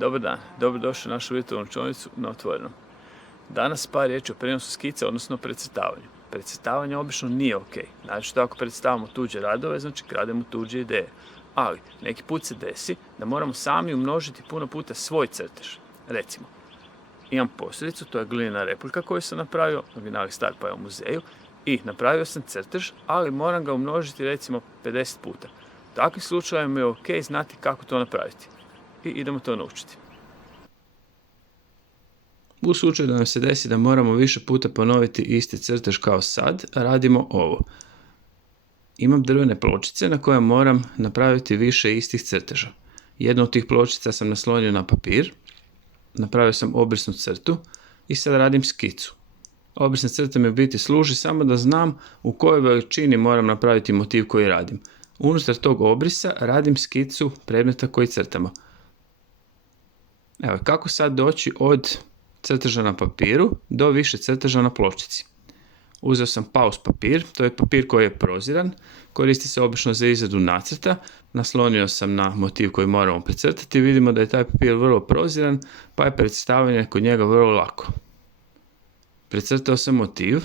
Dobar dan, dobrodošli u našu virtualnu učionicu na otvorenom. Danas par riječi o prijenosu skica, odnosno precrtavanju. Precrtavanje obično nije ok. Znači, ako predstavamo tuđe radove, znači krademo tuđe ideje. Ali, neki put se desi da moramo sami umnožiti puno puta svoj crtež. Recimo, imam posljedicu, to je glinena replika koju sam napravio, original je star pa je u muzeju, i napravio sam crtež, ali moram ga umnožiti recimo 50 puta. U takvim slučajevima je ok znati kako to napraviti. I idemo to naučiti. U slučaju da nam se desi da moramo više puta ponoviti isti crtež kao sad, radimo ovo. Imam drvene pločice na koje moram napraviti više istih crteža. Jednu od tih pločica sam naslonio na papir, napravio sam obrisnu crtu i sad radim skicu. Obrisna crta mi u biti služi samo da znam u kojoj veličini moram napraviti motiv koji radim. Unutar tog obrisa radim skicu predmeta koji crtamo. Evo, kako sad doći od crteža na papiru do više crteža na pločici. Uzeo sam paus papir, to je papir koji je proziran, koristi se obično za izradu nacrta. Naslonio sam na motiv koji moramo precrtati, vidimo da je taj papir vrlo proziran, pa je precrtavanje kod njega vrlo lako. Precrtao sam motiv,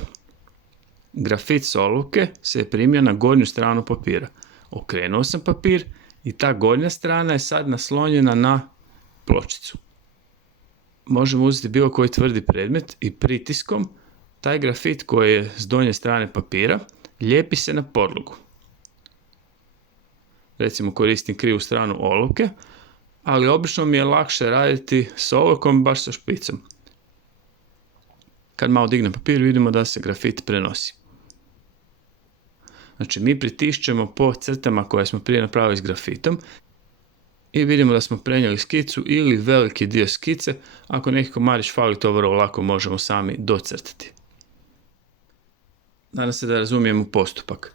grafit s olovke se je primio na gornju stranu papira. Okrenuo sam papir i ta gornja strana je sad naslonjena na pločicu. Možemo uzeti bilo koji tvrdi predmet i pritiskom taj grafit koji je s donje strane papira lijepi se na podlogu. Recimo koristim krivu stranu olovke, ali obično mi je lakše raditi s olovkom baš sa špicom. Kad malo dignem papir vidimo da se grafit prenosi. Znači mi pritišćemo po crtama koje smo prije napravili s grafitom i vidimo da smo prenijeli skicu ili veliki dio skice. Ako neki komadić fali, to vrlo lako možemo sami docrtati. Nadam se da razumijemo postupak.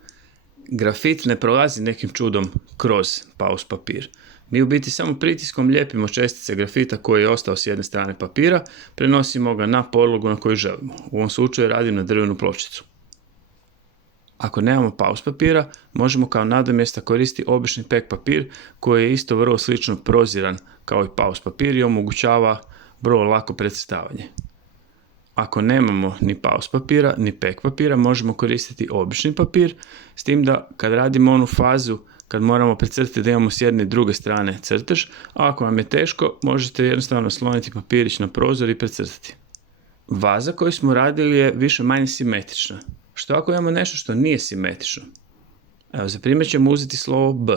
Grafit ne prolazi nekim čudom kroz paus papir. Mi u biti samo pritiskom lijepimo čestice grafita koji je ostao s jedne strane papira, prenosimo ga na podlogu na koju želimo. U ovom slučaju radim na drvenu pločicu. Ako nemamo paus papira, možemo kao nadomjestak koristiti obični pek papir koji je isto vrlo slično proziran kao i paus papir i omogućava vrlo lako precrtavanje. Ako nemamo ni paus papira, ni pek papira, možemo koristiti obični papir, s tim da kad radimo onu fazu kad moramo precrtati da imamo s jedne i druge strane crtež, a ako vam je teško, možete jednostavno sloniti papirić na prozor i precrtati. Vaza koju smo radili je više manje simetrična. Što ako imamo nešto što nije simetrično? Evo, za primjer ćemo uzeti slovo B.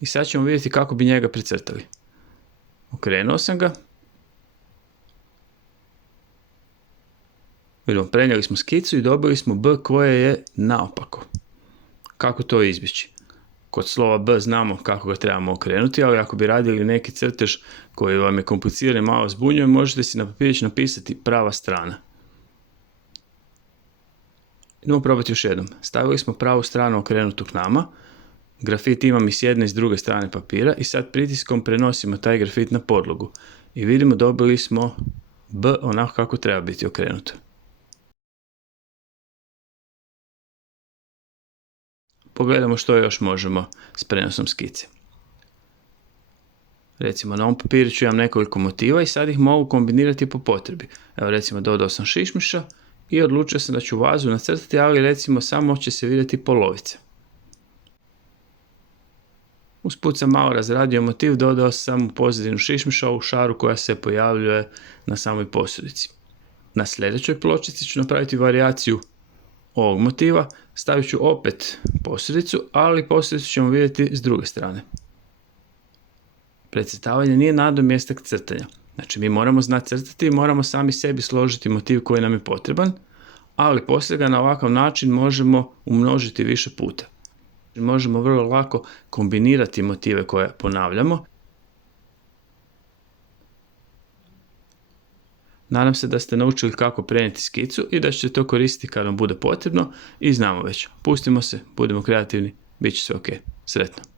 I sad ćemo vidjeti kako bi njega precrtali. Okrenuo sam ga. Vidimo, prenijeli smo skicu i dobili smo B koje je naopako. Kako to izbjeći? Kod slova B znamo kako ga trebamo okrenuti, ali ako bi radili neki crtež koji vam je kompliciran i malo zbunjuje, možete si na papirić napisati prava strana. Idemo probati još jednom. Stavili smo pravu stranu okrenutu k nama, grafit imam i s jedne i s druge strane papira i sad pritiskom prenosimo taj grafit na podlogu. I vidimo dobili smo B onako kako treba biti okrenuto. Pogledamo što još možemo s prenosom skice. Recimo na ovom papiriću imam nekoliko motiva i sad ih mogu kombinirati po potrebi. Evo recimo dodao sam šišmiša i odlučio sam da ću vazu nacrtati, ali recimo samo će se vidjeti polovica. Usput sam malo razradio motiv, dodao sam u pozadinu šišmiša ovu šaru koja se pojavljuje na samoj posljedici. Na sljedećoj pločici ću napraviti varijaciju ovog motiva, stavit ću opet posljedicu, ali posljedicu ćemo vidjeti s druge strane. Precrtavanje nije nadomjestak crtanja. Znači mi moramo znati crtati i moramo sami sebi složiti motiv koji nam je potreban, ali poslije ga na ovakav način možemo umnožiti više puta. Možemo vrlo lako kombinirati motive koje ponavljamo. Nadam se da ste naučili kako prenijeti skicu i da ćete to koristiti kad vam bude potrebno i znamo već. Pustimo se, budemo kreativni, bit će sve ok. Sretno!